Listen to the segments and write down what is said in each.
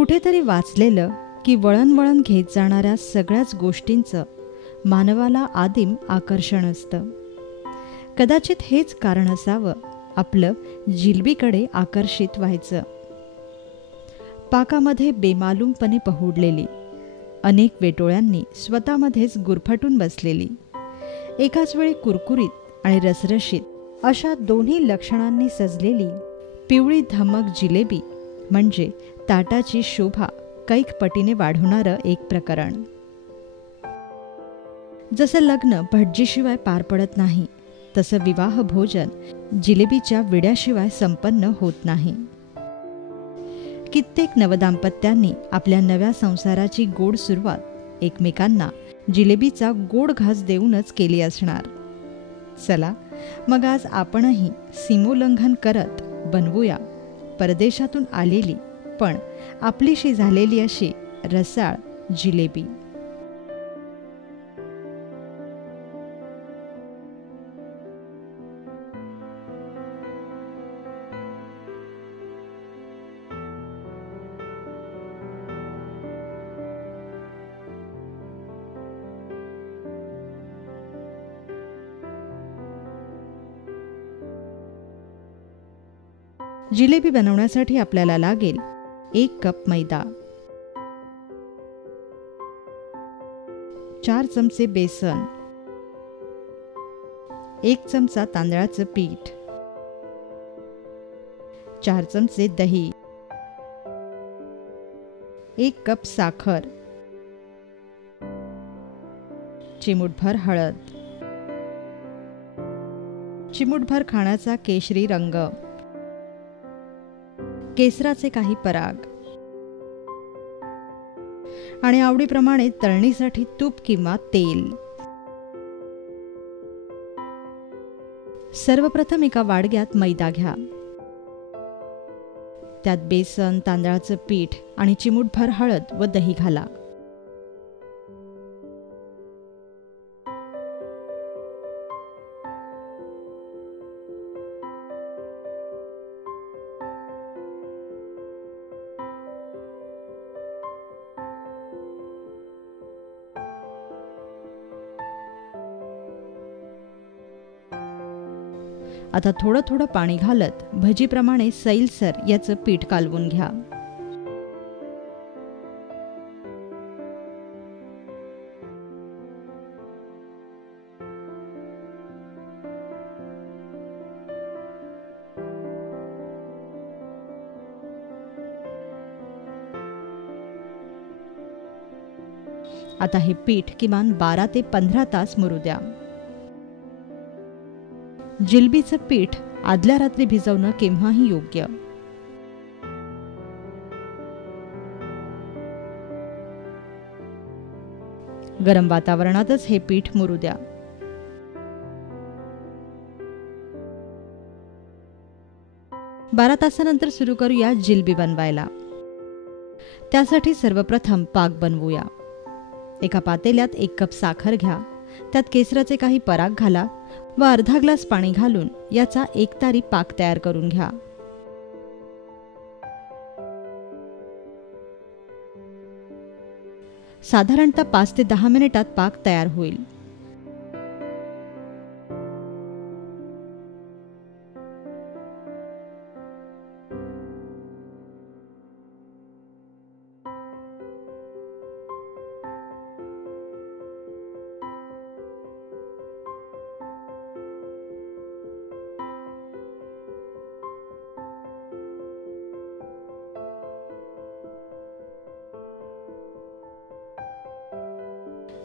कुठेतरी वाचलेलं की वळण घेत जाणाऱ्या सगळ्याच गोष्टींचं मानवाला आदिम आकर्षण असतं. कदाचित हेच कारण असावं आपलं जिलबीकडे आकर्षित व्हायचं. पाकामध्ये बेमालूमपणे पहुडलेली, अनेक वेटोळ्यांनी स्वतःमध्येच गुरफटून बसलेली, एकाच वेळी कुरकुरीत आणि रसरशीत अशा दोन्ही लक्षणांनी सजलेली पिवळी धमक जिलेबी म्हणजे ताटाची शोभा कैक पटीने वाढवणारं एक प्रकरण. जसं लग्न भटजीशिवाय पार पडत नाही, तसं विवाह भोजन जिलेबीच्या विड्याशिवाय संपन्न होत नाही. कित्येक नवदाम्पत्यांनी आपल्या नव्या संसाराची गोड सुरुवात एकमेकांना जिलेबीचा गोड घास देऊनच केली असणार. चला मग आज आपणही सीमोल्लंघन करत बनवूया परदेशातून आलेली पण आपलीशी झालेली अशी रसाळ जिलेबी. जिलेबी बनवण्यासाठी आपल्याला लागेल 1 कप मैदा, 4 चमचे बेसन, 1 चमचा तांदळाचं पीठ, 4 चमचे दही, 1 कप साखर, चिमूटभर हळद, चिमूटभर खाण्याचा केशरी रंग, केसराचे काही पराग आणि आवडीप्रमाणे तळणीसाठी तूप किंवा तेल. सर्वप्रथम एका वाडग्यात मैदा घ्या. त्यात बेसन, तांदळाचं पीठ आणि चिमूटभर हळद व दही घाला. आता थोडं थोडं पाणी घालत भजीप्रमाणे सैलसर याचं पीठ कालवून घ्या. आता हे पीठ किमान 12 ते 15 तास मुरू द्या. जिलबीचं पीठ आदल्या रात्री भिजवणं केव्हाही योग्य. गरम वातावरणातच हे पीठ मुरू द्या. बारा तासानंतर सुरू करूया जिलबी बनवायला. त्यासाठी सर्वप्रथम पाक बनवूया. एका पातेल्यात 1 कप साखर घ्या. त्यात केसराचे काही पराग घाला व अर्धा ग्लास पाणी घालून याचा एकतारी पाक तयार करून घ्या. साधारणतः 5 ते 10 मिनिटात पाक तयार होईल.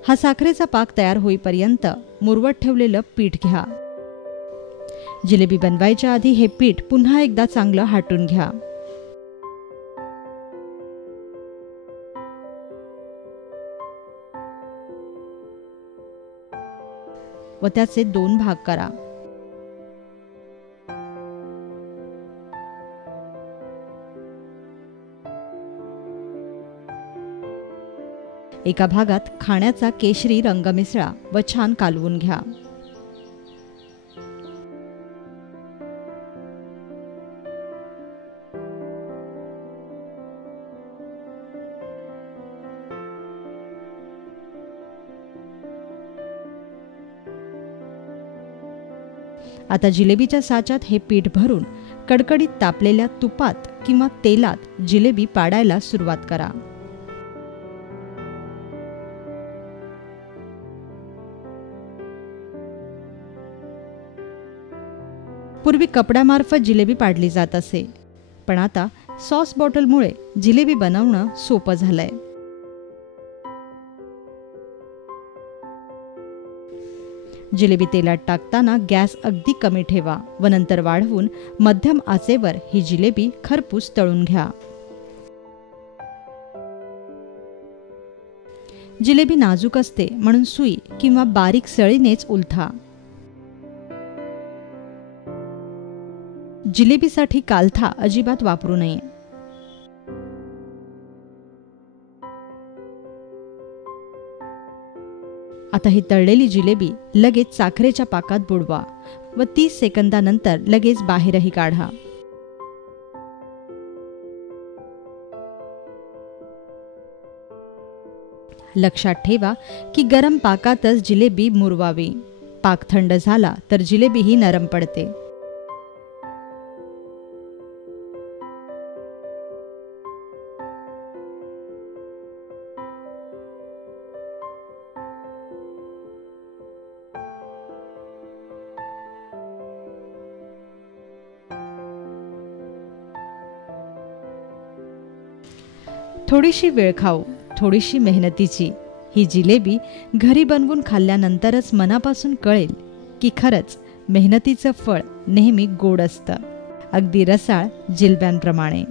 हा साखरेचा पाक तयार होईपर्यंत मुरवत ठेवलेलं पीठ घ्या. जिलेबी बनवायच्या आधी हे पीठ पुन्हा एकदा चांगलं हाटून घ्या. व त्याचे 2 भाग करा. एका भागात खाण्याचा केशरी रंग मिसळा व छान कालवून घ्या. आता जिलेबीच्या साच्यात हे पीठ भरून कडकडीत तापलेल्या तुपात किंवा तेलात जिलेबी पाडायला सुरुवात करा. पूर्वी कपड्यामार्फत जिलेबी पाडली जात असे, पण आता सॉस बॉटलमुळे जिलेबी बनवणं सोपं झालंय. जिलेबी तेलात टाकताना गॅस अगदी कमी ठेवा व नंतर वाढवून मध्यम आचेवर ही जिलेबी खरपूस तळून घ्या. जिलेबी नाजूक असते म्हणून सुई किंवा बारीक सळीनेच उलथा. जिलेबीसाठी कालथा अजिबात वापरू नये. आता ही तळलेली जिलेबी लगेच साखरेच्या पाकात बुडवा व 30 सेकंदानंतर लगेच बाहेरही काढा. लक्षात ठेवा की गरम पाकातच जिलेबी मुरवावी. पाक थंड झाला तर जिलेबी ही नरम पडते. थोडीशी वेळखाऊ, थोडीशी मेहनतीची ही जिलेबी घरी बनवून खाल्ल्यानंतरच मनापासून कळेल की खरंच मेहनतीचं फळ नेहमी गोड असतं, अगदी रसाळ जिलब्यांप्रमाणे.